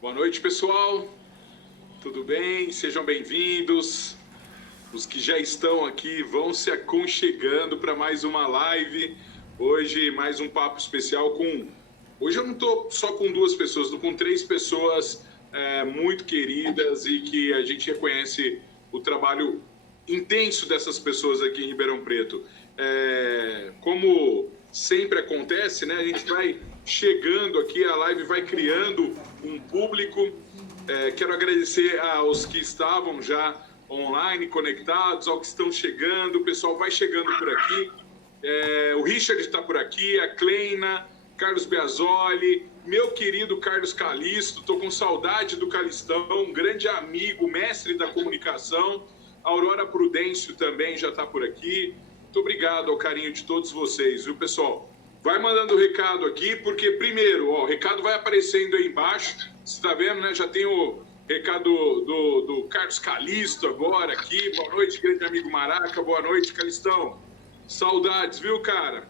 Boa noite, pessoal. Tudo bem? Sejam bem-vindos. Os que já estão aqui vão se aconchegando para mais uma live. Hoje, mais um papo especial com... Hoje eu não estou só com duas pessoas, estou com três pessoas muito queridas e que a gente reconhece o trabalho intenso dessas pessoas aqui em Ribeirão Preto. Como sempre acontece, né? A gente vai chegando aqui, a live vai criando um público. Quero agradecer aos que estavam já online, conectados, aos que estão chegando. O pessoal vai chegando por aqui. O Richard está por aqui, a Kleina, Carlos Biasoli, meu querido Carlos Calisto, estou com saudade do Calistão, um grande amigo, mestre da comunicação. A Aurora Prudêncio também já está por aqui. Muito obrigado ao carinho de todos vocês, viu, pessoal? Vai mandando o recado aqui, porque primeiro, o recado vai aparecendo aí embaixo. Você está vendo, né? Já tem o recado do Carlos Calisto agora aqui. Boa noite, grande amigo Maraca. Boa noite, Calistão. Saudades, viu, cara?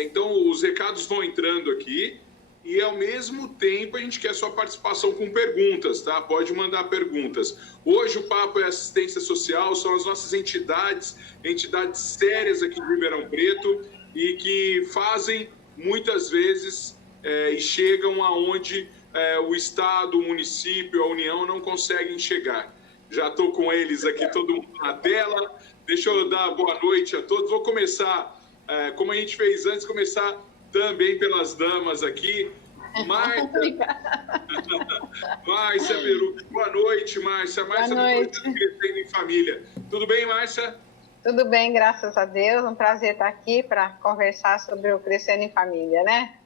Então, os recados vão entrando aqui e, ao mesmo tempo, a gente quer sua participação com perguntas, tá? Pode mandar perguntas. Hoje o papo é assistência social, são as nossas entidades sérias aqui de Ribeirão Preto e que fazem, muitas vezes, e chegam aonde o Estado, o município, a União não conseguem chegar. Já estou com eles aqui, todo mundo na tela. Deixa eu dar boa noite a todos. Vou começar... como a gente fez antes, começar também pelas damas aqui. Márcia Peru. Boa noite, Márcia. Márcia, boa noite. Crescendo em Família. Tudo bem, Márcia? Tudo bem, graças a Deus. Um prazer estar aqui para conversar sobre o Crescendo em Família, né?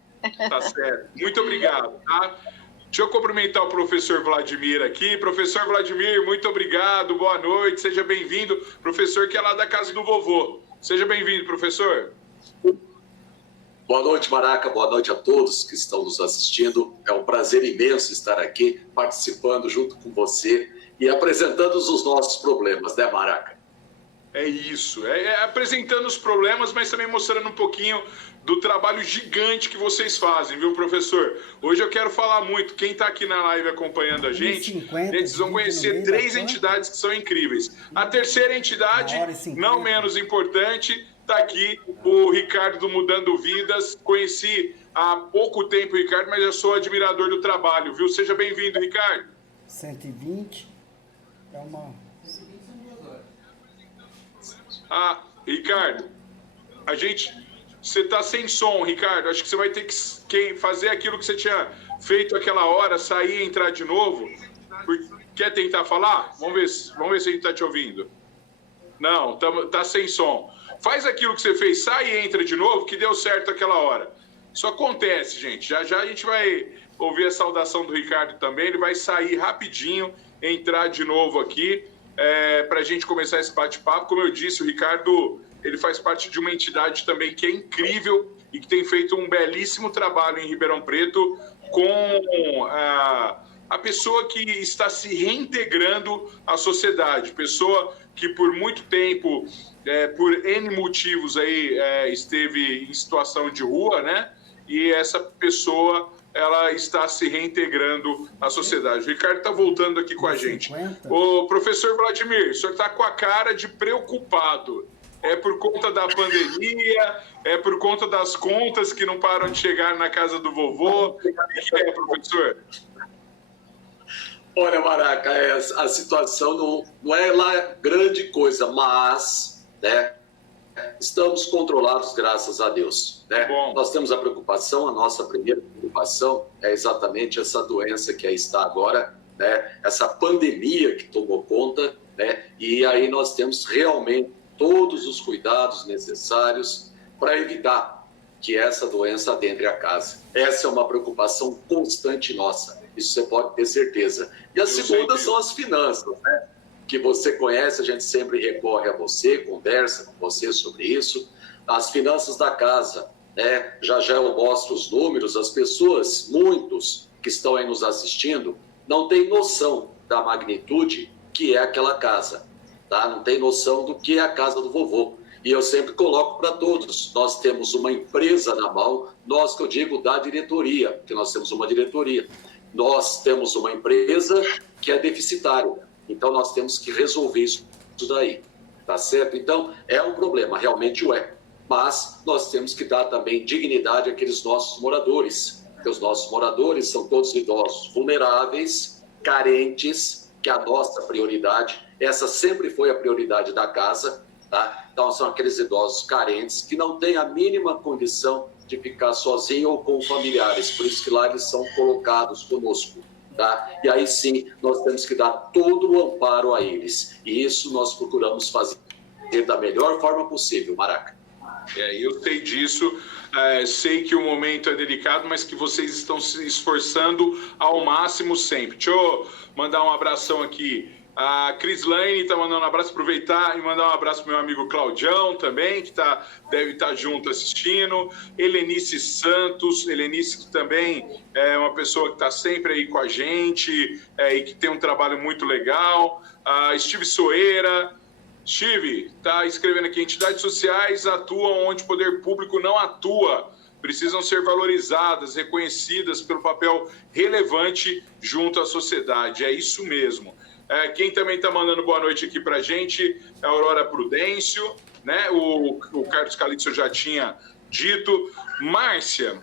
Tá certo. Muito obrigado, tá? Deixa eu cumprimentar o professor Vladimir aqui. Professor Vladimir, muito obrigado. Boa noite, seja bem-vindo. Professor que é lá da casa do vovô. Seja bem-vindo, professor. Boa noite, Maraca. Boa noite a todos que estão nos assistindo. É um prazer imenso estar aqui, participando junto com você e apresentando os nossos problemas, né, Maraca? É isso. Apresentando os problemas, mas também mostrando um pouquinho do trabalho gigante que vocês fazem, viu, professor? Hoje eu quero falar muito. Quem está aqui na live acompanhando a gente, vocês vão conhecer três entidades que são incríveis. A terceira entidade, não menos importante, está aqui o Ricardo do Mudando Vidas. Conheci há pouco tempo o Ricardo, mas eu sou admirador do trabalho, viu? Seja bem-vindo, Ricardo. 120 é uma... Ricardo, você está sem som, Ricardo. Acho que você vai ter que fazer aquilo que você tinha feito aquela hora, sair e entrar de novo. Quer tentar falar? Vamos ver se a gente está te ouvindo. Não, tá sem som. Faz aquilo que você fez, sai e entra de novo, que deu certo aquela hora. Isso acontece, gente. Já já a gente vai ouvir a saudação do Ricardo também. Ele vai sair rapidinho, entrar de novo aqui. Para a gente começar esse bate-papo. Como eu disse, o Ricardo ele faz parte de uma entidade também que é incrível e que tem feito um belíssimo trabalho em Ribeirão Preto com a pessoa que está se reintegrando à sociedade, pessoa que por muito tempo, por N motivos aí, esteve em situação de rua, né? E essa pessoa... ela está se reintegrando à sociedade. O Ricardo está voltando aqui com a gente. Ô, professor Vladimir, o senhor está com a cara de preocupado. É por conta da pandemia? É por conta das contas que não param de chegar na casa do vovô? O que é, professor? Olha, Maraca, a situação não é lá grande coisa, mas... né? Estamos controlados, graças a Deus. Né? Nós temos a preocupação, a nossa primeira preocupação é exatamente essa doença que aí está agora, né? Essa pandemia que tomou conta, né? E aí nós temos realmente todos os cuidados necessários para evitar que essa doença adentre a casa. Essa é uma preocupação constante nossa, isso você pode ter certeza. E a segunda são as finanças, né? Que você conhece, a gente sempre recorre a você, conversa com você sobre isso. As finanças da casa, né? Já eu mostro os números, as pessoas, muitos que estão aí nos assistindo, não têm noção da magnitude que é aquela casa, tá? Não tem noção do que é a casa do vovô. E eu sempre coloco para todos, nós temos uma empresa na mão, nós que eu digo da diretoria, porque nós temos uma diretoria, nós temos uma empresa que é deficitária, então nós temos que resolver isso daí, tá certo? Então, é um problema, realmente o é, mas nós temos que dar também dignidade àqueles nossos moradores, porque os nossos moradores são todos idosos vulneráveis, carentes, que é a nossa prioridade, essa sempre foi a prioridade da casa, tá? Então, são aqueles idosos carentes que não têm a mínima condição de ficar sozinho ou com familiares, por isso que lá eles são colocados conosco, tá? E aí sim, nós temos que dar todo o amparo a eles, e isso nós procuramos fazer da melhor forma possível, Maraca. Eu sei disso, sei que o momento é delicado, mas que vocês estão se esforçando ao máximo sempre. Deixa eu mandar um abração aqui. A Crislane está mandando um abraço, aproveitar e mandar um abraço para o meu amigo Claudião também, que deve estar junto assistindo. Helenice Santos, Helenice que também é uma pessoa que está sempre aí com a gente e que tem um trabalho muito legal. A Steve Soeira. Steve, está escrevendo aqui, entidades sociais atuam onde o poder público não atua. Precisam ser valorizadas, reconhecidas pelo papel relevante junto à sociedade. É isso mesmo. Quem também está mandando boa noite aqui para a gente é a Aurora Prudêncio, né? O Carlos Calixto já tinha dito. Márcia,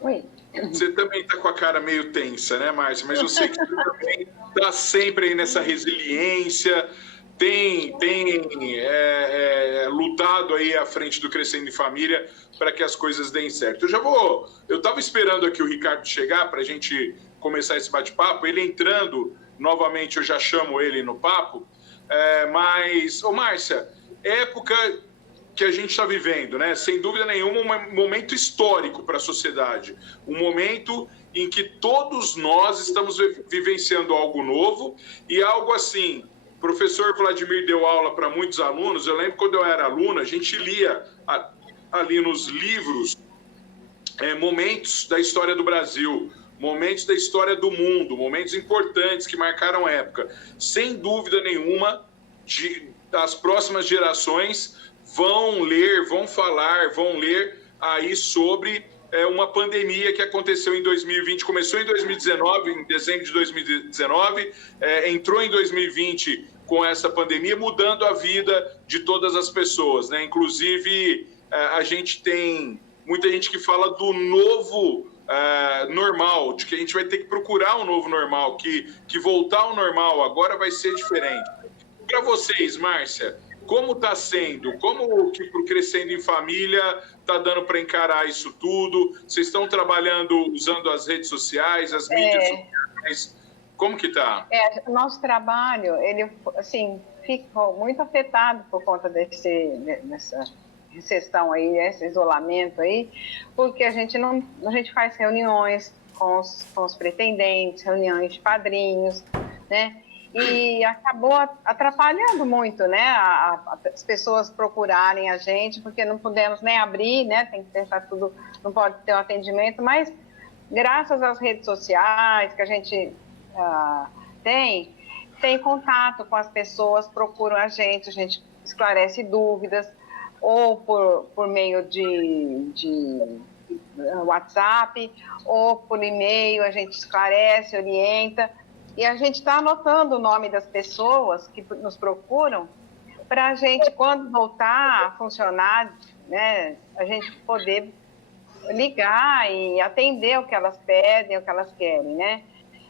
Oi. Você também está com a cara meio tensa, né, Márcia? Mas eu sei que você também está sempre aí nessa resiliência, tem lutado aí à frente do Crescendo em Família para que as coisas deem certo. Eu estava esperando aqui o Ricardo chegar para a gente começar esse bate-papo, ele entrando novamente, eu já chamo ele no papo, mas, Márcia, época que a gente está vivendo, né? Sem dúvida nenhuma, um momento histórico para a sociedade, um momento em que todos nós estamos vivenciando algo novo e algo assim. O professor Vladimir deu aula para muitos alunos, eu lembro quando eu era aluno, a gente lia ali nos livros momentos da história do Brasil, momentos da história do mundo, momentos importantes que marcaram época. Sem dúvida nenhuma, as próximas gerações vão ler, vão falar, vão ler aí sobre uma pandemia que aconteceu em 2020, começou em 2019, em dezembro de 2019, entrou em 2020 com essa pandemia, mudando a vida de todas as pessoas, né? Inclusive, a gente tem muita gente que fala do novo normal, de que a gente vai ter que procurar um novo normal, que voltar ao normal agora vai ser diferente. Para vocês, Márcia, como está sendo? Como que para o Crescendo em Família está dando para encarar isso tudo? Vocês estão trabalhando usando as redes sociais, as mídias sociais? Como que está? O nosso trabalho, ele, assim, ficou muito afetado por conta dessa recessão aí, esse isolamento aí, porque a gente faz reuniões com os pretendentes, reuniões de padrinhos, né? E acabou atrapalhando muito, né? As pessoas procurarem a gente, porque não podemos nem abrir, né? Tem que deixar tudo, não pode ter um atendimento, mas graças às redes sociais que a gente tem contato com as pessoas, procuram a gente esclarece dúvidas, ou por meio de WhatsApp, ou por e-mail, a gente esclarece, orienta. E a gente está anotando o nome das pessoas que nos procuram para a gente, quando voltar a funcionar, né, a gente poder ligar e atender o que elas pedem, o que elas querem, né?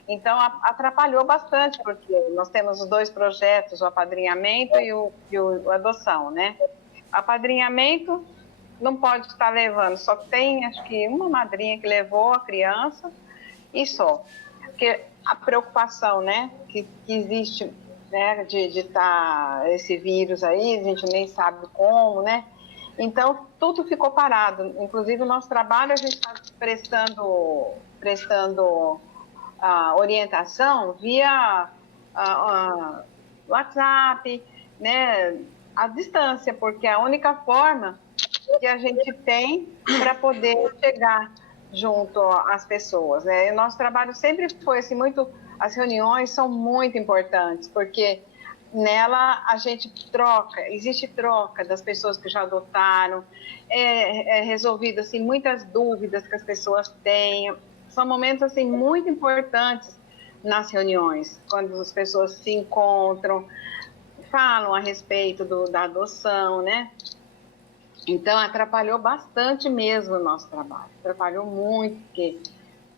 Então, atrapalhou bastante, porque nós temos os dois projetos, o apadrinhamento e o adoção, né? Apadrinhamento não pode estar levando, só tem, acho que, uma madrinha que levou a criança e só. Porque a preocupação, né, que existe, né, de estar esse vírus aí, a gente nem sabe como, né? Então, tudo ficou parado. Inclusive, o nosso trabalho, a gente está prestando orientação via WhatsApp, né, à distância, porque é a única forma que a gente tem para poder chegar junto às pessoas, né? E o nosso trabalho sempre foi assim, as reuniões são muito importantes, porque nela a gente existe troca das pessoas que já adotaram, resolvido assim muitas dúvidas que as pessoas têm, são momentos assim muito importantes nas reuniões, quando as pessoas se encontram, falam a respeito da adoção, né? Então, atrapalhou bastante mesmo o nosso trabalho, atrapalhou muito, porque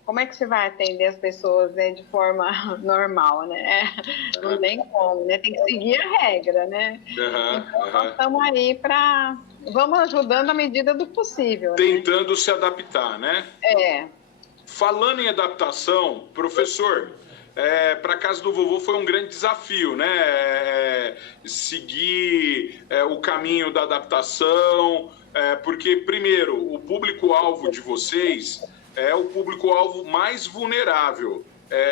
como é que você vai atender as pessoas, né, de forma normal, né? Não tem como, né? Tem que seguir a regra, né? Então, nós estamos aí vamos ajudando à medida do possível. Tentando, né, se adaptar, né? Falando em adaptação, professor, para a casa do vovô foi um grande desafio, né? Seguir o caminho da adaptação, porque, primeiro, o público-alvo de vocês é o público-alvo mais vulnerável.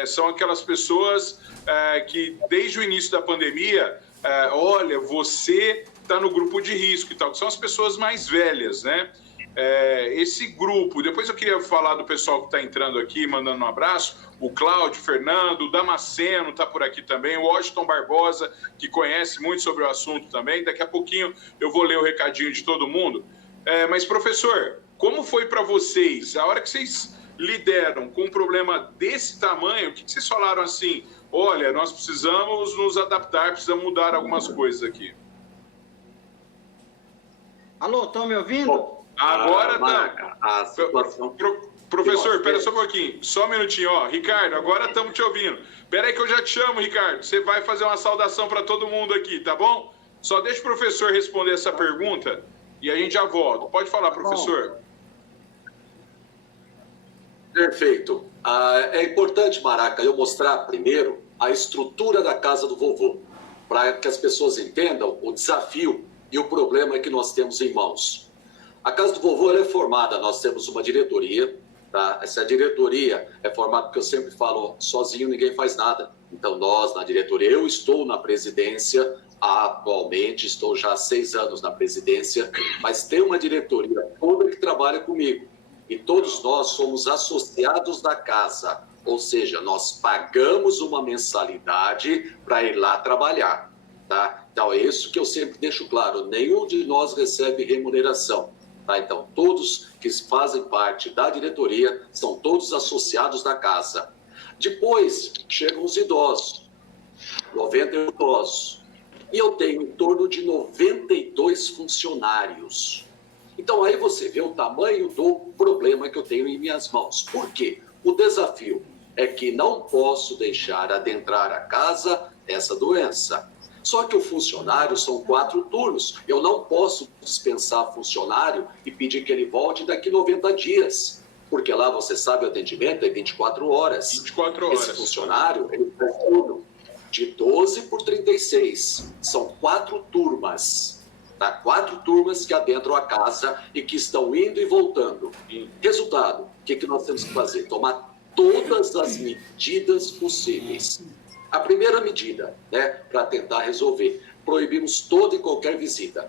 São aquelas pessoas que, desde o início da pandemia, olha, você está no grupo de risco e tal, que são as pessoas mais velhas, né? Esse grupo, depois eu queria falar do pessoal que está entrando aqui, mandando um abraço, o Cláudio, Fernando, o Damasceno está por aqui também, o Washington Barbosa, que conhece muito sobre o assunto também. Daqui a pouquinho eu vou ler o recadinho de todo mundo. Mas, professor, como foi para vocês, a hora que vocês lideram com um problema desse tamanho, o que vocês falaram assim, olha, nós precisamos nos adaptar, precisamos mudar algumas coisas aqui? Alô, estão me ouvindo? Agora tá. Professor, espera só um pouquinho, só um minutinho, ó. Ricardo, agora estamos te ouvindo. Espera aí que eu já te chamo, Ricardo. Você vai fazer uma saudação para todo mundo aqui, tá bom? Só deixa o professor responder essa pergunta e a gente já volta. Pode falar, professor. Perfeito. É importante, Maraca, eu mostrar primeiro a estrutura da casa do vovô, para que as pessoas entendam o desafio e o problema que nós temos em mãos. A casa do vovô ela é formada, nós temos uma diretoria, tá? Essa diretoria é formada, porque eu sempre falo, sozinho ninguém faz nada. Então nós, na diretoria, eu estou na presidência, atualmente estou já há 6 anos na presidência, mas tem uma diretoria toda que trabalha comigo. E todos nós somos associados da casa, ou seja, nós pagamos uma mensalidade para ir lá trabalhar, tá? Então é isso que eu sempre deixo claro, nenhum de nós recebe remuneração. Tá? Então, todos que fazem parte da diretoria são todos associados da casa. Depois, chegam os idosos, 90 idosos. E eu tenho em torno de 92 funcionários. Então, aí você vê o tamanho do problema que eu tenho em minhas mãos. Por quê? O desafio é que não posso deixar adentrar a casa essa doença. Só que o funcionário são 4 turnos. Eu não posso dispensar funcionário e pedir que ele volte daqui 90 dias. Porque lá, você sabe, o atendimento é 24 horas. 24 horas. Esse funcionário, ele faz turno de 12 por 36. São 4 turmas. Tá? 4 turmas que adentram a casa e que estão indo e voltando. Resultado, o que nós temos que fazer? Tomar todas as medidas possíveis. A primeira medida, né, para tentar resolver, proibimos toda e qualquer visita.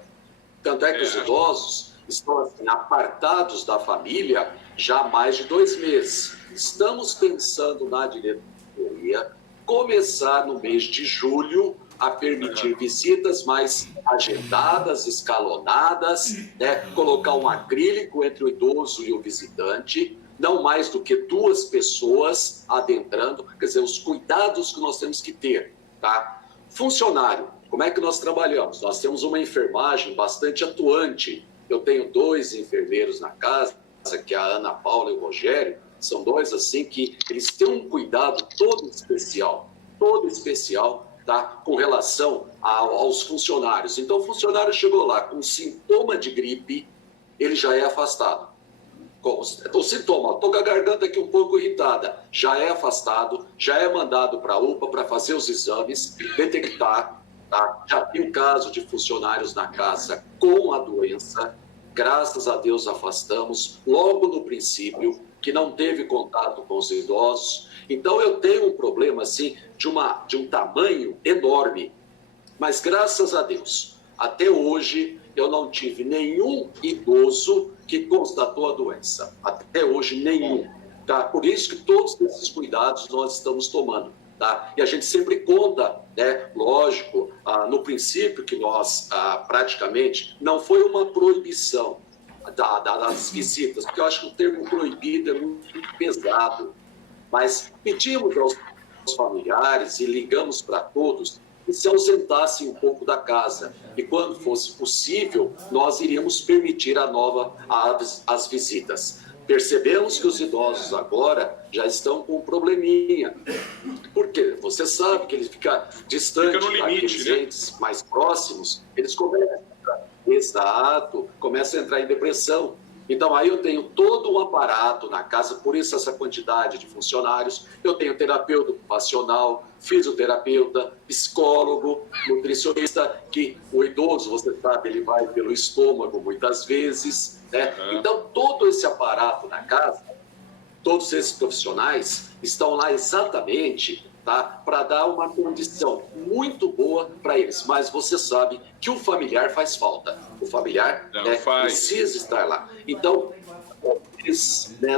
Tanto é que os idosos estão assim, apartados da família já há mais de 2 meses. Estamos pensando na diretoria começar no mês de julho a permitir visitas mais agendadas, escalonadas, né, colocar um acrílico entre o idoso e o visitante, não mais do que 2 pessoas adentrando, quer dizer, os cuidados que nós temos que ter, tá? Funcionário, como é que nós trabalhamos? Nós temos uma enfermagem bastante atuante. Eu tenho 2 enfermeiros na casa, que é a Ana Paula e o Rogério, são 2 assim que eles têm um cuidado todo especial, tá? Com relação aos funcionários. Então, o funcionário chegou lá com sintoma de gripe, ele já é afastado. O sintoma, estou com a garganta aqui um pouco irritada, já é afastado, já é mandado para a UPA para fazer os exames, detectar, tá? Já tem um caso de funcionários na casa com a doença, graças a Deus afastamos, logo no princípio, que não teve contato com os idosos. Então eu tenho um problema assim, de um tamanho enorme, mas graças a Deus, até hoje eu não tive nenhum idoso que constatou a doença. Até hoje, nenhum. Tá? Por isso que todos esses cuidados nós estamos tomando. Tá? E a gente sempre conta, né? Lógico, no princípio que nós praticamente, não foi uma proibição. das visitas, porque eu acho que o termo proibido é muito pesado, mas pedimos aos familiares e ligamos para todos que se ausentassem um pouco da casa, e quando fosse possível, nós iríamos permitir as visitas. Percebemos que os idosos agora já estão com um probleminha, porque você sabe que ele fica distante daqueles entes mais próximos, eles começam a entrar em depressão. Então, aí eu tenho todo um aparato na casa, por isso essa quantidade de funcionários. Eu tenho terapeuta ocupacional, fisioterapeuta, psicólogo, nutricionista, que o idoso, você sabe, ele vai pelo estômago muitas vezes, né? Então, todo esse aparato na casa, todos esses profissionais estão lá exatamente, tá, para dar uma condição muito boa para eles. Mas você sabe que o familiar faz falta. O familiar precisa estar lá. Então,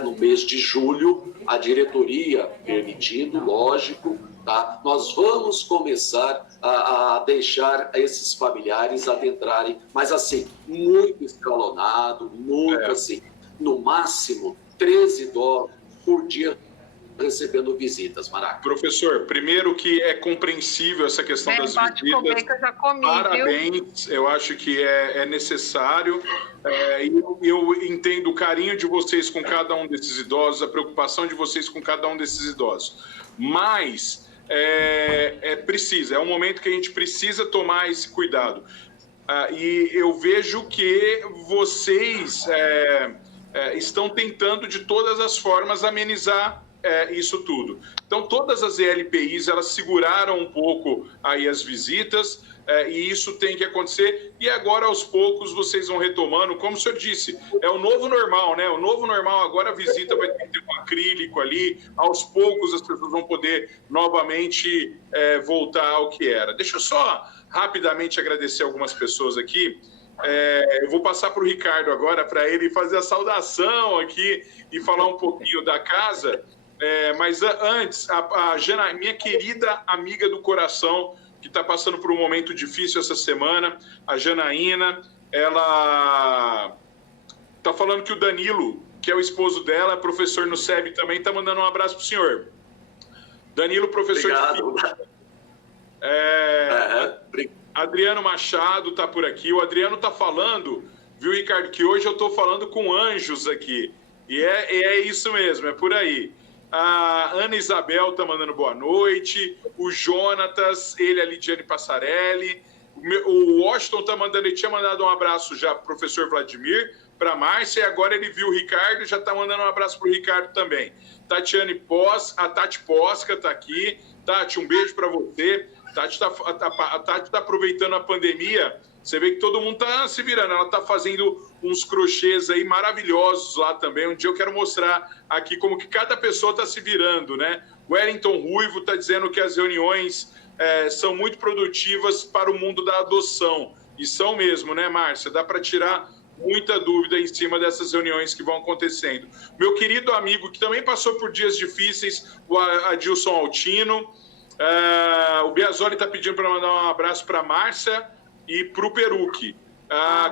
no mês de julho, a diretoria permitindo, lógico, tá, nós vamos começar a deixar esses familiares adentrarem, mas assim, muito escalonado, muito assim, no máximo 13 idosos por dia recebendo visitas, Maraca. Professor, primeiro que é compreensível essa questão das visitas. Que eu já comi, parabéns, viu? Eu acho que é necessário. Eu entendo o carinho de vocês com cada um desses idosos, a preocupação de vocês com cada um desses idosos. Mas é um momento que a gente precisa tomar esse cuidado. E eu vejo que vocês estão tentando de todas as formas amenizar isso tudo. Então, todas as ELPIs, elas seguraram um pouco aí as visitas, e isso tem que acontecer, e agora, aos poucos, vocês vão retomando, como o senhor disse, é o novo normal, né? O novo normal, agora a visita vai ter um acrílico ali, aos poucos as pessoas vão poder novamente voltar ao que era. Deixa eu só rapidamente agradecer algumas pessoas aqui. Eu vou passar para o Ricardo agora, para ele fazer a saudação aqui e falar um pouquinho da casa. Mas antes, a Jana, minha querida amiga do coração, que está passando por um momento difícil essa semana, a Janaína, ela está falando que o Danilo, que é o esposo dela, professor no SEB também, está mandando um abraço para o senhor. Danilo, professor de Adriano Machado está por aqui. O Adriano está falando, viu, Ricardo, que hoje eu estou falando com anjos aqui. E é isso mesmo, é por aí. A Ana Isabel está mandando boa noite. O Jonatas, a Lidiane Passarelli. O Washington está mandando, ele tinha mandado um abraço já para o professor Vladimir, para a Márcia, e agora ele viu o Ricardo, já está mandando um abraço para o Ricardo também. A Tati Posca está aqui. Tati, um beijo para você. A Tati está aproveitando a pandemia. Você vê que todo mundo está se virando. Ela está fazendo uns crochês aí maravilhosos lá também. Um dia eu quero mostrar aqui como que cada pessoa está se virando, né? O Wellington Ruivo está dizendo que as reuniões são muito produtivas para o mundo da adoção. E são mesmo, né, Márcia? Dá para tirar muita dúvida em cima dessas reuniões que vão acontecendo. Meu querido amigo, que também passou por dias difíceis, o Adilson Altino. O Biasoli está pedindo para mandar um abraço para a Márcia e para o Peruque.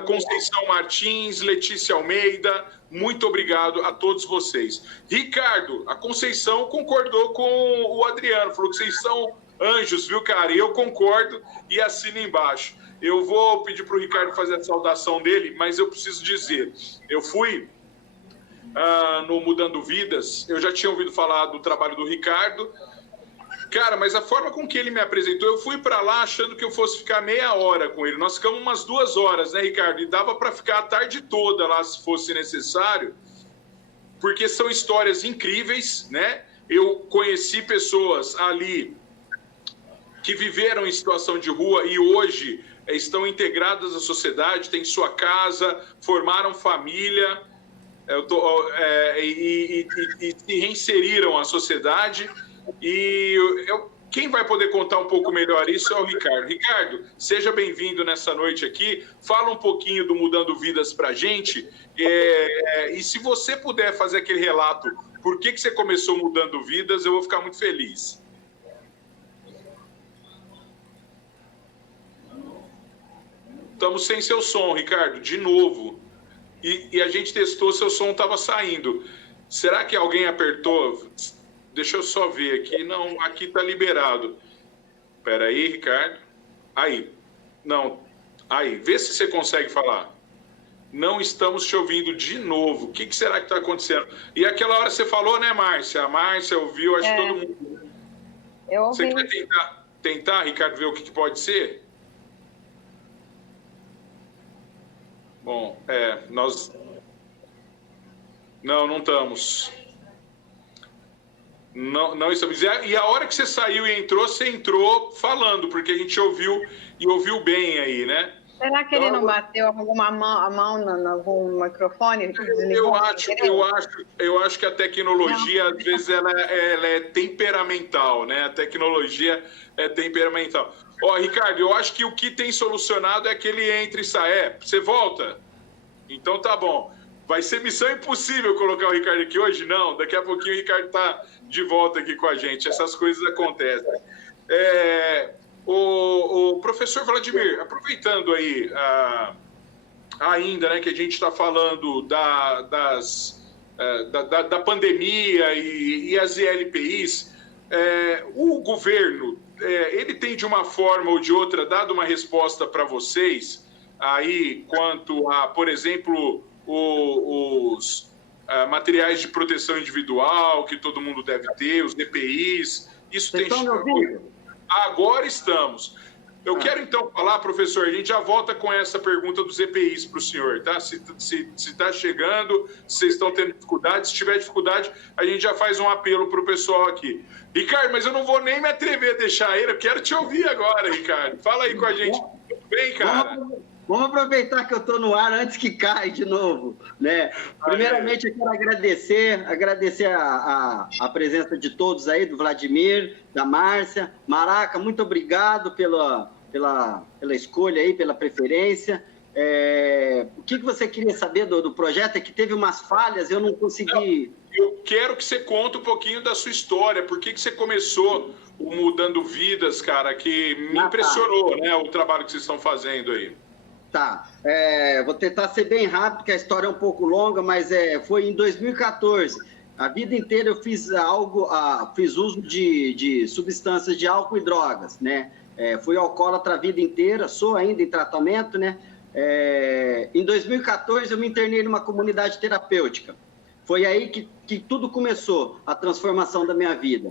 Conceição Martins, Letícia Almeida, muito obrigado a todos vocês. Ricardo, a Conceição concordou com o Adriano, falou que vocês são anjos, viu, cara? E eu concordo e assino embaixo. Eu vou pedir para o Ricardo fazer a saudação dele, mas eu preciso dizer, eu fui no Mudando Vidas, eu já tinha ouvido falar do trabalho do Ricardo. Cara, mas a forma com que ele me apresentou, eu fui para lá achando que eu fosse ficar meia hora com ele. Nós ficamos umas 2 horas, né, Ricardo? E dava para ficar a tarde toda lá, se fosse necessário, porque são histórias incríveis, né? Eu conheci pessoas ali que viveram em situação de rua e hoje estão integradas à sociedade, têm sua casa, formaram família e se reinseriram à sociedade. E quem vai poder contar um pouco melhor isso é o Ricardo. Ricardo, seja bem-vindo nessa noite aqui. Fala um pouquinho do Mudando Vidas para a gente. E se você puder fazer aquele relato, por que você começou Mudando Vidas, eu vou ficar muito feliz. Estamos sem seu som, Ricardo, de novo. e a gente testou, seu som estava saindo. Será que alguém apertou? Deixa eu só ver aqui. Não, aqui está liberado. Espera aí, Ricardo. Aí. Não. Aí, vê se você consegue falar. Não estamos te ouvindo de novo. O que será que está acontecendo? E aquela hora você falou, né, Márcia? A Márcia ouviu, acho que todo mundo. Eu ouvi. Você quer tentar, Ricardo, ver o que pode ser? Bom, nós... Não estamos. Não estamos. E a hora que você saiu e entrou, você entrou falando, porque a gente ouviu e ouviu bem aí, né? Será que ele não bateu alguma mão no algum microfone? Eu acho que a tecnologia, às vezes, ela é temperamental, né? A tecnologia é temperamental. Ó, Ricardo, eu acho que o que tem solucionado é que ele entre e sai. Você volta? Então tá bom. Vai ser missão impossível colocar o Ricardo aqui hoje? Não, daqui a pouquinho o Ricardo está de volta aqui com a gente. Essas coisas acontecem. O professor Vladimir, aproveitando aí ainda, né, que a gente está falando da pandemia e as ILPIs, o governo, ele tem de uma forma ou de outra dado uma resposta para vocês aí quanto a, por exemplo, os materiais de proteção individual que todo mundo deve ter, os EPIs, isso tem... Agora estamos. Eu quero então falar, professor, a gente já volta com essa pergunta dos EPIs para o senhor, tá? Se está chegando, se vocês estão tendo dificuldade, se tiver dificuldade, a gente já faz um apelo para o pessoal aqui. Ricardo, mas eu não vou nem me atrever a deixar ele, eu quero te ouvir agora, Ricardo. Fala aí com a gente. Tudo bem, cara? Vamos aproveitar que eu estou no ar antes que caia de novo, né? Primeiramente, eu quero agradecer a presença de todos aí, do Vladimir, da Márcia. Maraca, muito obrigado pela escolha aí, pela preferência. O que você queria saber do projeto? É que teve umas falhas, eu não consegui... Eu quero que você conte um pouquinho da sua história, por que você começou o Mudando Vidas, cara, que me impressionou, né, o trabalho que vocês estão fazendo aí. Tá, vou tentar ser bem rápido, porque a história é um pouco longa, mas foi em 2014. A vida inteira eu fiz uso de substâncias de álcool e drogas, né? Fui alcoólatra a vida inteira, sou ainda em tratamento, né? Em 2014 eu me internei numa comunidade terapêutica. Foi aí que tudo começou, a transformação da minha vida.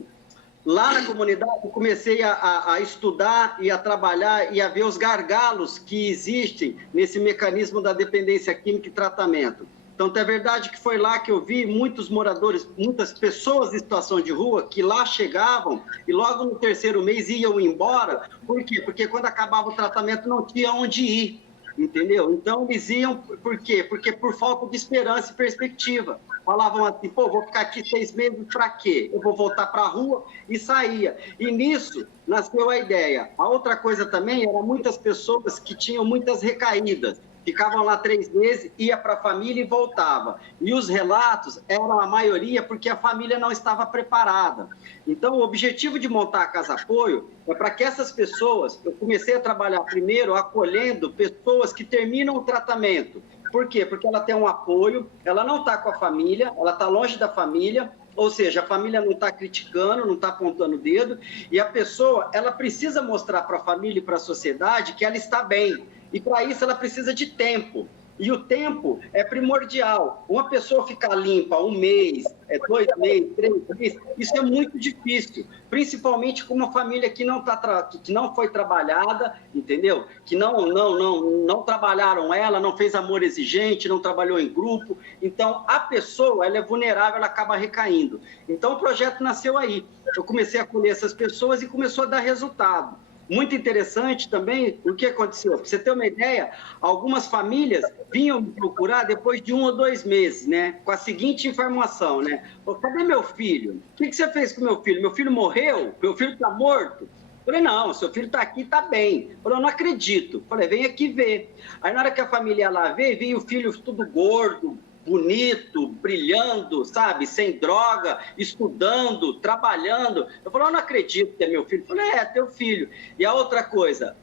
Lá na comunidade, eu comecei a estudar e a trabalhar e a ver os gargalos que existem nesse mecanismo da dependência química e tratamento. Então, é verdade que foi lá que eu vi muitos moradores, muitas pessoas em situação de rua que lá chegavam e logo no terceiro mês iam embora. Por quê? Porque quando acabava o tratamento não tinha onde ir, entendeu? Então, eles iam, por quê? Porque por falta de esperança e perspectiva. Falavam assim, vou ficar aqui 6 meses para quê? Eu vou voltar para a rua e saía. E nisso nasceu a ideia. A outra coisa também era muitas pessoas que tinham muitas recaídas. Ficavam lá 3 meses, ia para a família e voltava. E os relatos eram a maioria porque a família não estava preparada. Então, o objetivo de montar a Casa Apoio é para que essas pessoas... Eu comecei a trabalhar primeiro acolhendo pessoas que terminam o tratamento. Por quê? Porque ela tem um apoio, ela não está com a família, ela está longe da família, ou seja, a família não está criticando, não está apontando o dedo, e a pessoa, ela precisa mostrar para a família e para a sociedade que ela está bem. E para isso ela precisa de tempo. E o tempo é primordial. Uma pessoa ficar limpa 1 mês, 2 meses, 3 meses, isso é muito difícil. Principalmente com uma família que não foi trabalhada, entendeu? Que não trabalharam ela, não fez amor exigente, não trabalhou em grupo. Então, a pessoa, ela é vulnerável, ela acaba recaindo. Então, o projeto nasceu aí. Eu comecei a acolher essas pessoas e começou a dar resultado. Muito interessante também o que aconteceu. Para você ter uma ideia, algumas famílias vinham me procurar depois de 1 ou 2 meses, né? Com a seguinte informação, né? Cadê meu filho? O que você fez com meu filho? Meu filho morreu? Meu filho está morto? Falei, não, seu filho está aqui, está bem. Falei, eu não acredito. Falei, vem aqui ver. Aí na hora que a família ia lá ver, veio o filho tudo gordo, bonito, brilhando, sabe? Sem droga, estudando, trabalhando. Eu falei, eu não acredito que é meu filho. Eu falei, é teu filho. E a outra coisa,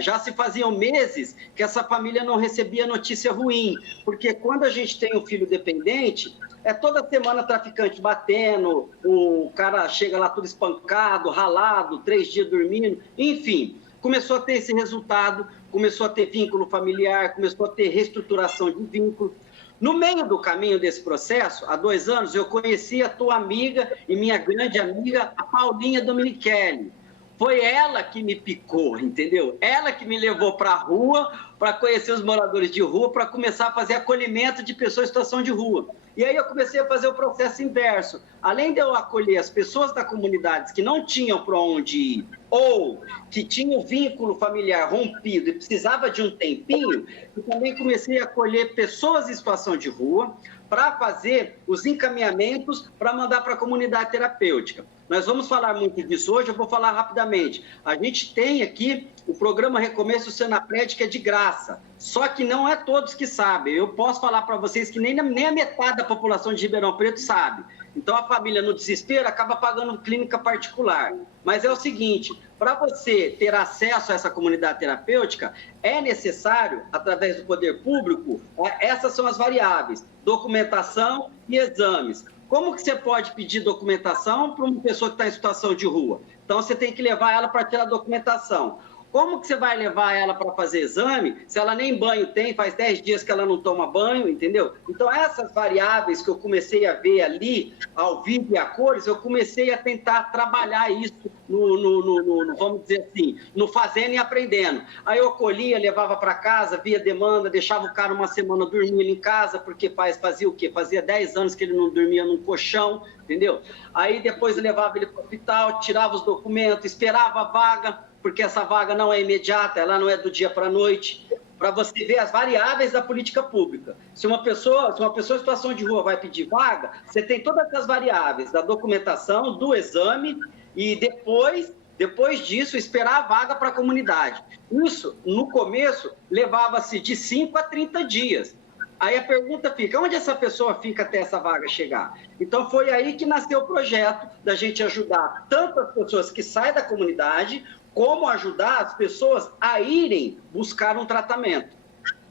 já se faziam meses que essa família não recebia notícia ruim, porque quando a gente tem um filho dependente, toda semana traficante batendo, o cara chega lá todo espancado, ralado, 3 dias dormindo, enfim, começou a ter esse resultado, começou a ter vínculo familiar, começou a ter reestruturação de vínculo. No meio do caminho desse processo, há 2 anos, eu conheci a tua amiga e minha grande amiga, a Paulinha Dominichelli. Foi ela que me picou, entendeu? Ela que me levou para a rua, para conhecer os moradores de rua, para começar a fazer acolhimento de pessoas em situação de rua. E aí eu comecei a fazer o processo inverso. Além de eu acolher as pessoas da comunidade que não tinham para onde ir, ou que tinham vínculo familiar rompido e precisava de um tempinho, eu também comecei a acolher pessoas em situação de rua para fazer os encaminhamentos para mandar para a comunidade terapêutica. Nós vamos falar muito disso hoje, eu vou falar rapidamente. A gente tem aqui o programa Recomeço Senapred, que é de graça, só que não é todos que sabem. Eu posso falar para vocês que nem a metade da população de Ribeirão Preto sabe. Então, a família, no desespero, acaba pagando clínica particular. Mas é o seguinte, para você ter acesso a essa comunidade terapêutica, é necessário, através do poder público, essas são as variáveis, documentação e exames. Como que você pode pedir documentação para uma pessoa que está em situação de rua? Então, você tem que levar ela para tirar a documentação. Como que você vai levar ela para fazer exame se ela nem banho tem, faz 10 dias que ela não toma banho, entendeu? Então, essas variáveis que eu comecei a ver ali, ao vivo e a cores, eu comecei a tentar trabalhar isso no vamos dizer assim, no fazendo e aprendendo. Aí eu colhia, levava para casa, via demanda, deixava o cara uma semana dormindo em casa, porque fazia o quê? Fazia 10 anos que ele não dormia num colchão, entendeu? Aí depois eu levava ele para o hospital, tirava os documentos, esperava a vaga, porque essa vaga não é imediata, ela não é do dia para a noite, para você ver as variáveis da política pública. Se uma pessoa em situação de rua vai pedir vaga, você tem todas as variáveis da documentação, do exame, e depois disso, esperar a vaga para a comunidade. Isso, no começo, levava-se de 5 a 30 dias. Aí a pergunta fica, onde essa pessoa fica até essa vaga chegar? Então, foi aí que nasceu o projeto da gente ajudar tanto as pessoas que saem da comunidade, como ajudar as pessoas a irem buscar um tratamento.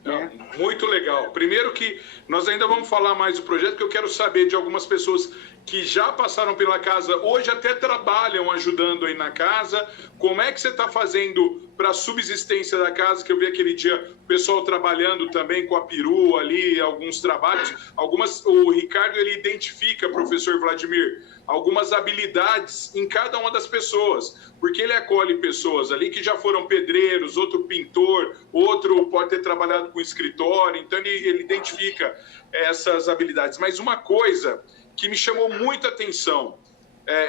Não, muito legal. Primeiro que nós ainda vamos falar mais do projeto, que eu quero saber de algumas pessoas que já passaram pela casa, hoje até trabalham ajudando aí na casa. Como é que você está fazendo para a subsistência da casa, que eu vi aquele dia o pessoal trabalhando também com a perua ali, alguns trabalhos. O Ricardo, ele identifica, professor Vladimir, algumas habilidades em cada uma das pessoas, porque ele acolhe pessoas ali que já foram pedreiros, outro pintor, outro pode ter trabalhado com escritório, então ele identifica essas habilidades. Mas uma coisa que me chamou muita atenção,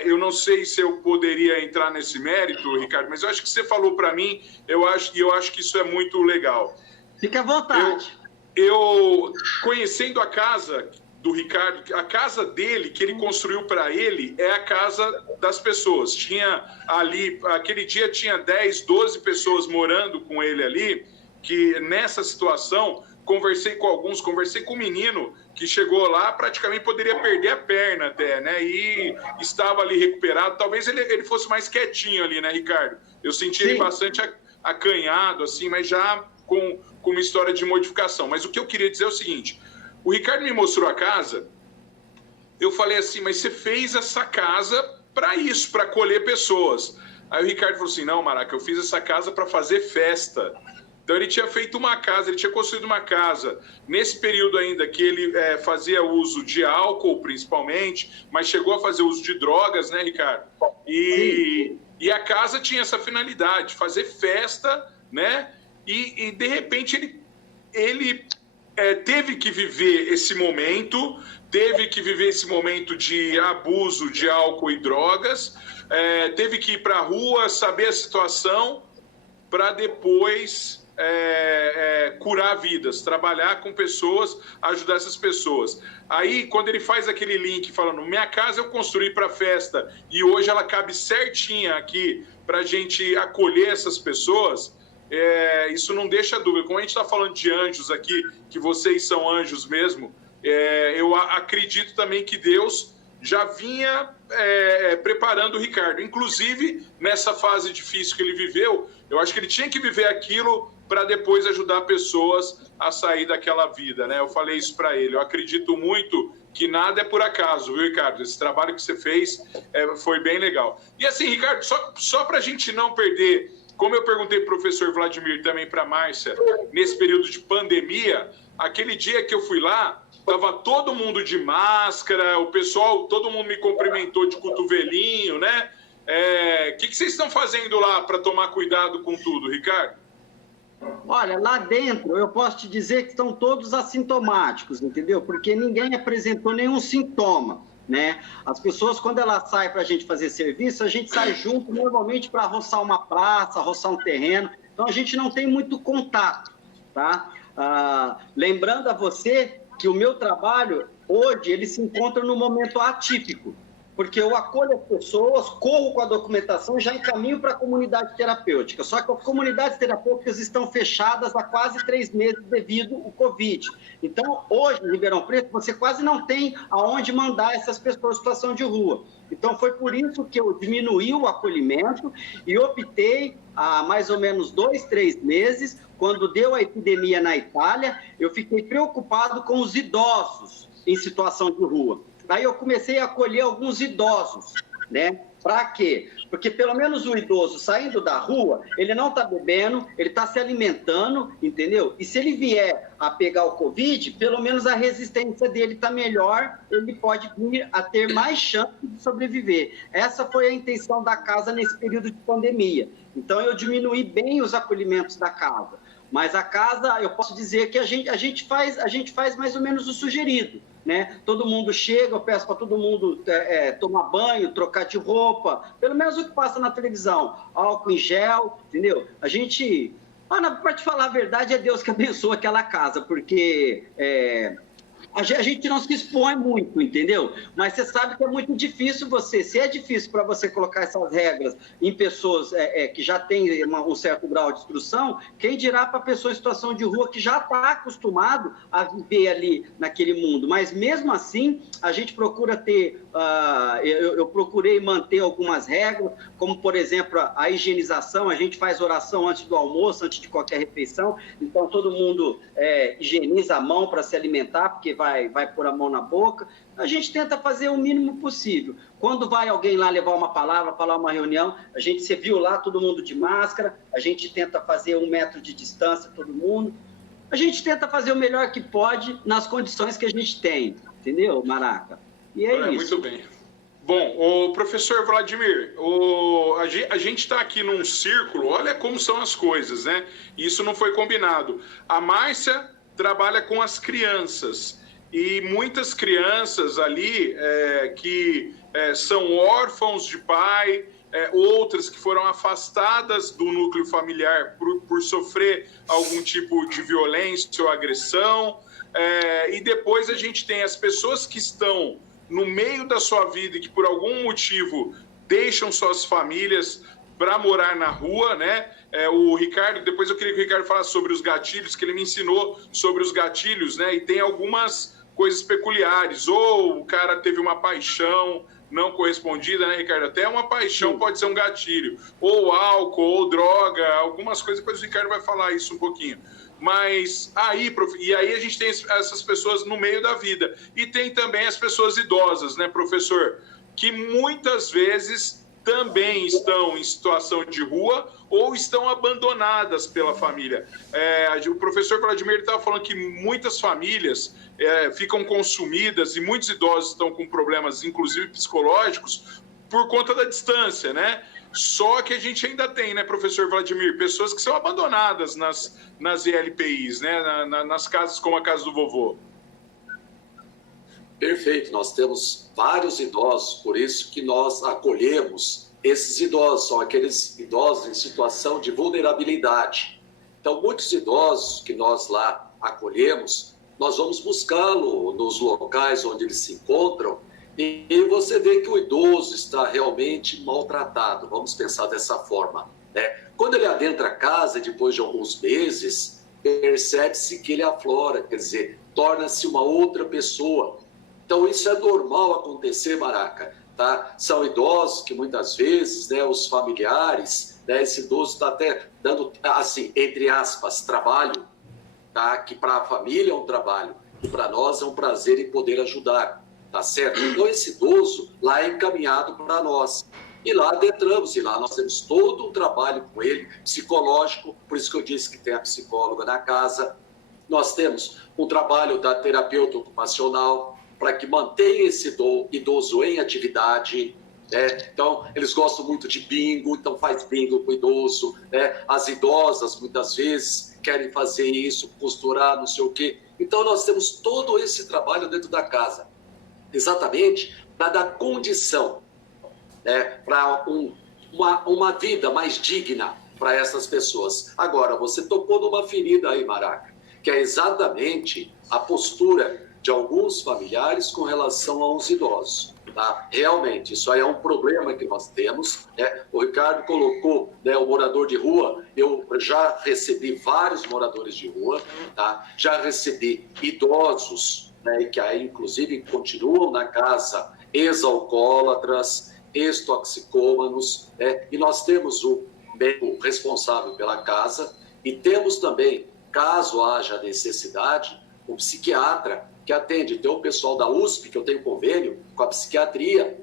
eu não sei se eu poderia entrar nesse mérito, Ricardo, mas eu acho que você falou para mim, eu acho que isso é muito legal. Fique à vontade. Eu conhecendo a casa do Ricardo, a casa dele, que ele construiu para ele, é a casa das pessoas. Tinha ali, aquele dia tinha 10, 12 pessoas morando com ele ali, que nessa situação, conversei com um menino que chegou lá, praticamente poderia perder a perna até, né? E estava ali recuperado. Talvez ele fosse mais quietinho ali, né, Ricardo? Eu senti ele bastante acanhado, assim, mas já com uma história de modificação. Mas o que eu queria dizer é o seguinte: o Ricardo me mostrou a casa, eu falei assim, mas você fez essa casa para isso, para acolher pessoas. Aí o Ricardo falou assim, não, Maraca, eu fiz essa casa para fazer festa. Então ele tinha feito uma casa, ele tinha construído uma casa, nesse período ainda que ele fazia uso de álcool, principalmente, mas chegou a fazer uso de drogas, né, Ricardo? E a casa tinha essa finalidade, fazer festa, né? E de repente ele teve que viver esse momento de abuso de álcool e drogas, teve que ir para a rua, saber a situação, para depois curar vidas, trabalhar com pessoas, ajudar essas pessoas. Aí, quando ele faz aquele link falando, minha casa eu construí para festa e hoje ela cabe certinha aqui para a gente acolher essas pessoas, isso não deixa dúvida. Como a gente está falando de anjos aqui, que vocês são anjos mesmo, eu acredito também que Deus já vinha preparando o Ricardo. Inclusive, nessa fase difícil que ele viveu, eu acho que ele tinha que viver aquilo para depois ajudar pessoas a sair daquela vida, né? Eu falei isso para ele. Eu acredito muito que nada é por acaso, viu, Ricardo? Esse trabalho que você fez foi bem legal. E assim, Ricardo, só para a gente não perder, como eu perguntei para o professor Vladimir e também para a Márcia, nesse período de pandemia, aquele dia que eu fui lá, estava todo mundo de máscara, o pessoal, todo mundo me cumprimentou de cotovelinho, né? O que vocês estão fazendo lá para tomar cuidado com tudo, Ricardo? Olha, lá dentro eu posso te dizer que estão todos assintomáticos, entendeu? Porque ninguém apresentou nenhum sintoma, né? As pessoas, quando elas saem para a gente fazer serviço, a gente sai junto normalmente para roçar uma praça, roçar um terreno, então a gente não tem muito contato, tá? Lembrando a você que o meu trabalho, hoje, ele se encontra num momento atípico, porque eu acolho as pessoas, corro com a documentação e já encaminho para a comunidade terapêutica. Só que as comunidades terapêuticas estão fechadas há quase 3 meses devido ao Covid. Então, hoje, em Ribeirão Preto, você quase não tem aonde mandar essas pessoas em situação de rua. Então, foi por isso que eu diminuí o acolhimento e optei, há mais ou menos 2, 3 meses, quando deu a epidemia na Itália, eu fiquei preocupado com os idosos em situação de rua. Aí eu comecei a acolher alguns idosos, né? Para quê? Porque pelo menos o idoso saindo da rua, ele não está bebendo, ele está se alimentando, entendeu? E se ele vier a pegar o Covid, pelo menos a resistência dele está melhor, ele pode vir a ter mais chance de sobreviver. Essa foi a intenção da casa nesse período de pandemia. Então eu diminuí bem os acolhimentos da casa. Mas a casa, eu posso dizer que a gente faz mais ou menos o sugerido, né? Todo mundo chega, eu peço para todo mundo tomar banho, trocar de roupa, pelo menos o que passa na televisão, álcool em gel, entendeu? A gente, para te falar a verdade, é Deus que abençoa aquela casa, porque a gente não se expõe muito, entendeu? Mas você sabe que é muito difícil se é difícil para você colocar essas regras em pessoas que já têm um certo grau de instrução, quem dirá para a pessoa em situação de rua que já está acostumado a viver ali naquele mundo. Mas mesmo assim, a gente procura ter, eu procurei manter algumas regras, como por exemplo a higienização, a gente faz oração antes do almoço, antes de qualquer refeição, então todo mundo higieniza a mão para se alimentar, porque vai pôr a mão na boca. A gente tenta fazer o mínimo possível. Quando vai alguém lá levar uma palavra, falar uma reunião, você viu lá todo mundo de máscara, a gente tenta fazer 1 metro de distância, todo mundo. A gente tenta fazer o melhor que pode nas condições que a gente tem, entendeu, Maraca? E é isso. Muito bem. Bom, o professor Vladimir, a gente está aqui num círculo, olha como são as coisas, né? Isso não foi combinado. A Márcia trabalha com as crianças e muitas crianças ali que são órfãos de pai, outras que foram afastadas do núcleo familiar por sofrer algum tipo de violência ou agressão, e depois a gente tem as pessoas que estão no meio da sua vida e que por algum motivo deixam suas famílias para morar na rua, né? O Ricardo, depois eu queria que o Ricardo falasse sobre os gatilhos, que ele me ensinou sobre os gatilhos, né? E tem algumas coisas peculiares. Ou o cara teve uma paixão não correspondida, né, Ricardo? Até uma paixão pode ser um gatilho. Ou álcool, ou droga, algumas coisas. Depois o Ricardo vai falar isso um pouquinho. Mas aí a gente tem essas pessoas no meio da vida. E tem também as pessoas idosas, né, professor? Que muitas vezes também estão em situação de rua ou estão abandonadas pela família. O professor Vladimir estava falando que muitas famílias ficam consumidas e muitos idosos estão com problemas, inclusive psicológicos, por conta da distância, né? Só que a gente ainda tem, né, professor Vladimir, pessoas que são abandonadas nas ILPIs, né, nas casas como a casa do vovô. Perfeito, nós temos vários idosos, por isso que nós acolhemos esses idosos, são aqueles idosos em situação de vulnerabilidade. Então, muitos idosos que nós lá acolhemos, nós vamos buscá-lo nos locais onde eles se encontram, e você vê que o idoso está realmente maltratado, vamos pensar dessa forma, né? Quando ele adentra a casa, depois de alguns meses, percebe-se que ele aflora, quer dizer, torna-se uma outra pessoa. Então, isso é normal acontecer, Maraca, tá? São idosos que muitas vezes, né, os familiares, né, esse idoso está até dando, assim, entre aspas, trabalho, tá? Que para a família é um trabalho, e para nós é um prazer em poder ajudar, tá certo? Então, esse idoso lá é encaminhado para nós. E lá adentramos, e lá nós temos todo um trabalho com ele, psicológico, por isso que eu disse que tem a psicóloga na casa. Nós temos um trabalho da terapeuta ocupacional para que mantenha esse idoso em atividade. Né? Então, eles gostam muito de bingo, então faz bingo com o idoso. Né? As idosas, muitas vezes, querem fazer isso, costurar, não sei o quê. Então, nós temos todo esse trabalho dentro da casa, exatamente para dar condição, né, para uma vida mais digna para essas pessoas. Agora, você tocou numa ferida aí, Maraca, que é exatamente a postura de alguns familiares com relação aos idosos. Tá? Realmente, isso aí é um problema que nós temos. Né? O Ricardo colocou, né, o morador de rua. Eu já recebi vários moradores de rua, tá? Já recebi idosos, né, que aí, inclusive, continuam na casa, ex-alcoólatras, ex-toxicômanos, né? E nós temos o médico responsável pela casa e temos também, caso haja necessidade, o psiquiatra que atende. Tem o pessoal da USP, que eu tenho convênio com a psiquiatria,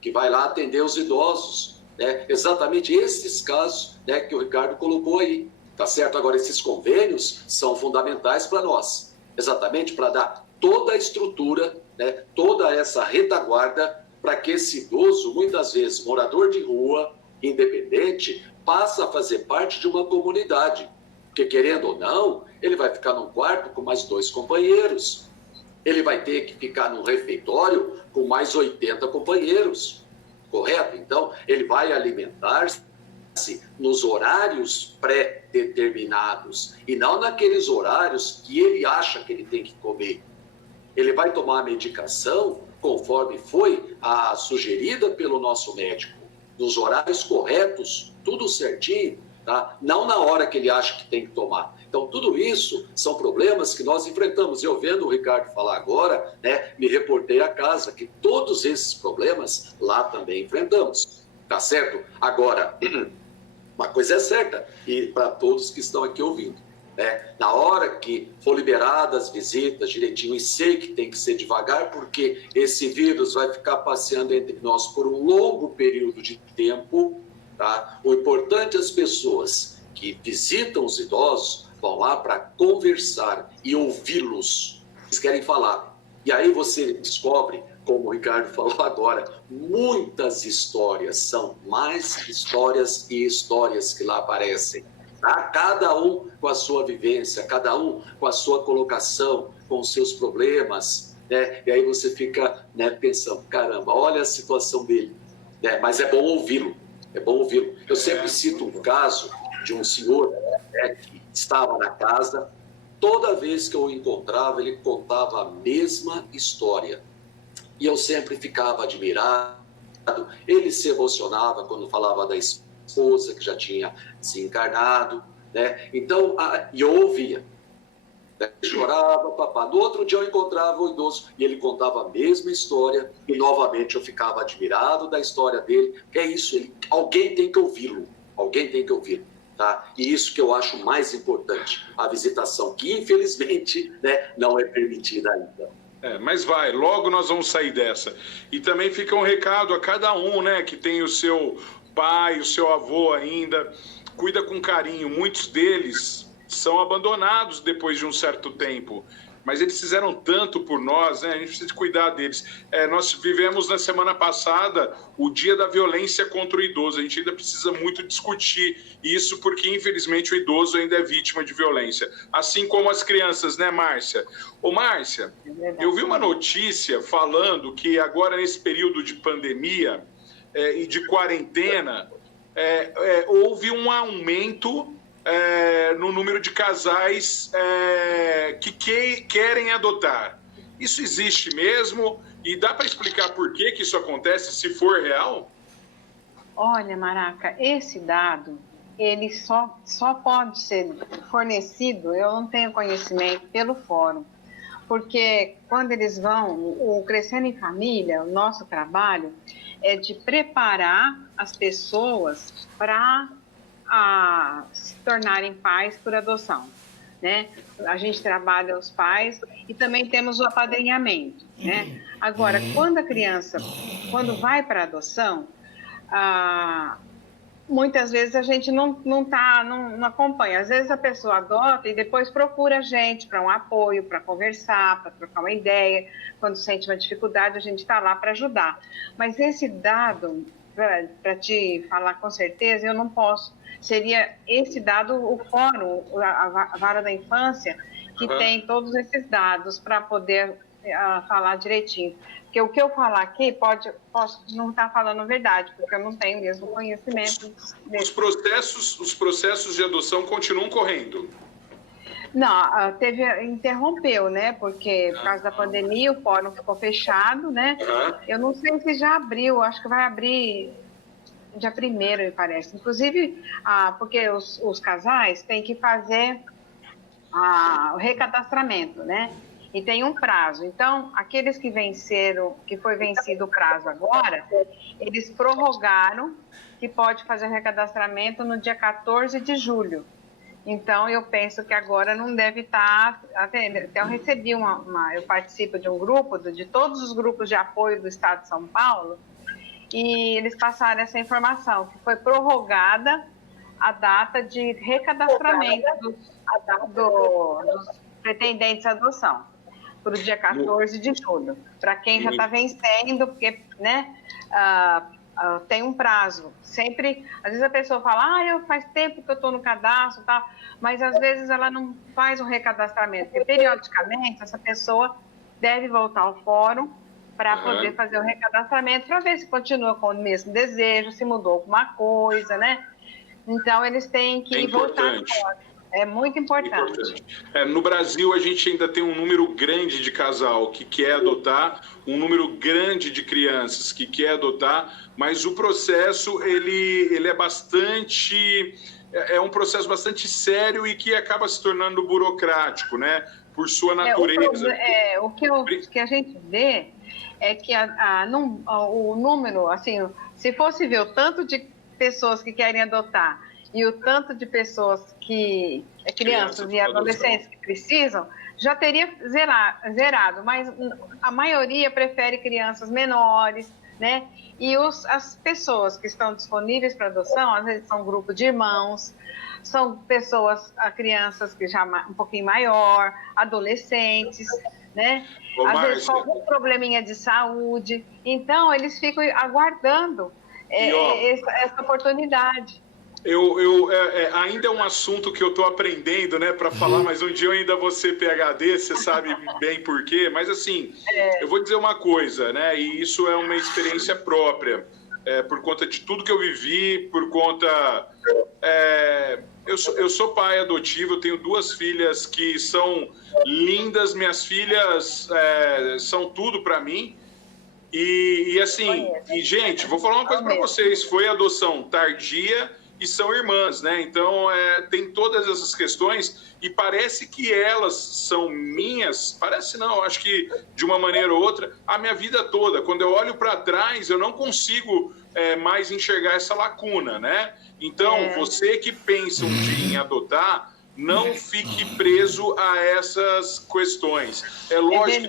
que vai lá atender os idosos. Né? Exatamente esses casos, né, que o Ricardo colocou aí. Tá certo? Agora, esses convênios são fundamentais para nós, exatamente para dar toda a estrutura, né, toda essa retaguarda para que esse idoso, muitas vezes morador de rua, independente, passa a fazer parte de uma comunidade. Porque, querendo ou não, ele vai ficar num quarto com mais 2 companheiros. Ele vai ter que ficar num refeitório com mais 80 companheiros. Correto? Então, ele vai alimentar-se nos horários pré-determinados e não naqueles horários que ele acha que ele tem que comer. Ele vai tomar a medicação conforme foi sugerida pelo nosso médico, nos horários corretos, tudo certinho, tá? Não na hora que ele acha que tem que tomar. Então, tudo isso são problemas que nós enfrentamos. Eu vendo o Ricardo falar agora, né, me reportei à casa que todos esses problemas lá também enfrentamos, tá certo? Agora, uma coisa é certa, e para todos que estão aqui ouvindo, na hora que for liberadas as visitas direitinho, e sei que tem que ser devagar, porque esse vírus vai ficar passeando entre nós por um longo período de tempo, tá? O importante é as pessoas que visitam os idosos vão lá para conversar e ouvi-los. Eles querem falar. E aí você descobre, como o Ricardo falou agora, muitas histórias, são mais histórias e histórias que lá aparecem. Tá? Cada um com a sua vivência, cada um com a sua colocação, com os seus problemas, né? E aí você fica, né, pensando, caramba, olha a situação dele, né? Mas é bom ouvi-lo, é bom ouvi-lo. Eu sempre cito um caso de um senhor, né, que estava na casa, toda vez que eu o encontrava, ele contava a mesma história. E eu sempre ficava admirado, ele se emocionava quando falava da esposa que já tinha desencarnado, né? Então, e eu ouvia, né? Chorava, papá. No outro dia eu encontrava o idoso e ele contava a mesma história e novamente eu ficava admirado da história dele. Que é isso, alguém tem que ouvi-lo, alguém tem que ouvir, tá? E isso que eu acho mais importante, a visitação, que infelizmente, né, não é permitida ainda. Mas vai, logo nós vamos sair dessa. E também fica um recado a cada um, né, que tem o seu pai, o seu avô ainda, cuida com carinho. Muitos deles são abandonados depois de um certo tempo, mas eles fizeram tanto por nós, né? A gente precisa cuidar deles. Nós vivemos na semana passada o Dia da Violência contra o Idoso. A gente ainda precisa muito discutir isso, porque infelizmente o idoso ainda é vítima de violência, assim como as crianças, né, Márcia? Ô, Márcia, eu vi uma notícia falando que agora nesse período de pandemia e de quarentena, houve um aumento no número de casais que querem adotar. Isso existe mesmo? E dá para explicar por que isso acontece, se for real? Olha, Maraca, esse dado, ele só pode ser fornecido, eu não tenho conhecimento, pelo fórum. porque quando eles vão, o Crescendo em Família, o nosso trabalho é de preparar as pessoas para se tornarem pais por adoção, né? A gente trabalha os pais e também temos o apadrinhamento, né? Agora, quando a criança, quando vai para a adoção, muitas vezes a gente não acompanha. Às vezes a pessoa adota e depois procura a gente para um apoio, para conversar, para trocar uma ideia. Quando sente uma dificuldade, a gente está lá para ajudar. Mas esse dado, para te falar com certeza, eu não posso. Seria esse dado, o fórum, a Vara da Infância, que tem todos esses dados para poder falar direitinho. Porque o que eu falar aqui posso não estar falando a verdade, porque eu não tenho mesmo conhecimento. Os processos de adoção continuam correndo? Não, interrompeu, né? Porque por causa da pandemia o fórum ficou fechado, né? Eu não sei se já abriu, acho que vai abrir dia 1º, me parece. Inclusive, porque os casais têm que fazer o recadastramento, né? E tem um prazo. Então, aqueles que venceram, que foi vencido o prazo agora, eles prorrogaram que pode fazer o recadastramento no dia 14 de julho. Então, eu penso que agora não deve estar... Até eu recebi eu participo de um grupo, de todos os grupos de apoio do Estado de São Paulo, e eles passaram essa informação, que foi prorrogada a data de recadastramento dos pretendentes à adoção, para o dia 14 de julho, para quem já está vencendo, porque, né, tem um prazo. Sempre, às vezes a pessoa fala, faz tempo que eu estou no cadastro, tal, mas às vezes ela não faz o recadastramento, porque periodicamente essa pessoa deve voltar ao fórum para poder fazer o recadastramento, para ver se continua com o mesmo desejo, se mudou alguma coisa, né? Então, eles têm que voltar ao fórum. É muito importante. No Brasil, a gente ainda tem um número grande de casal que quer adotar, um número grande de crianças que quer adotar, mas o processo, ele é bastante... É um processo bastante sério e que acaba se tornando burocrático, né? Por sua natureza. O que a gente vê é que o número, assim, se fosse ver o tanto de pessoas que querem adotar e o tanto de pessoas crianças e adolescentes que precisam, já teria zerado, mas a maioria prefere crianças menores, né? E as pessoas que estão disponíveis para adoção, às vezes são um grupo de irmãos, são crianças que já um pouquinho maior, adolescentes, né? Às vezes com algum probleminha de saúde. Então, eles ficam aguardando essa oportunidade. Ainda é um assunto que eu estou aprendendo, né, para falar, mas um dia eu ainda vou ser PhD, você sabe bem por quê, mas assim, eu vou dizer uma coisa, né, e isso é uma experiência própria, por conta de tudo que eu vivi, por conta... Eu sou pai adotivo, eu tenho 2 filhas que são lindas, minhas filhas são tudo para mim, e assim, gente, vou falar uma coisa para vocês, foi adoção tardia e são irmãs, né? Então, tem todas essas questões e parece que elas são minhas, parece não, acho que de uma maneira ou outra, a minha vida toda. Quando eu olho para trás, eu não consigo mais enxergar essa lacuna, né? Então, você que pensa um dia em adotar, não fique preso a essas questões. É lógico que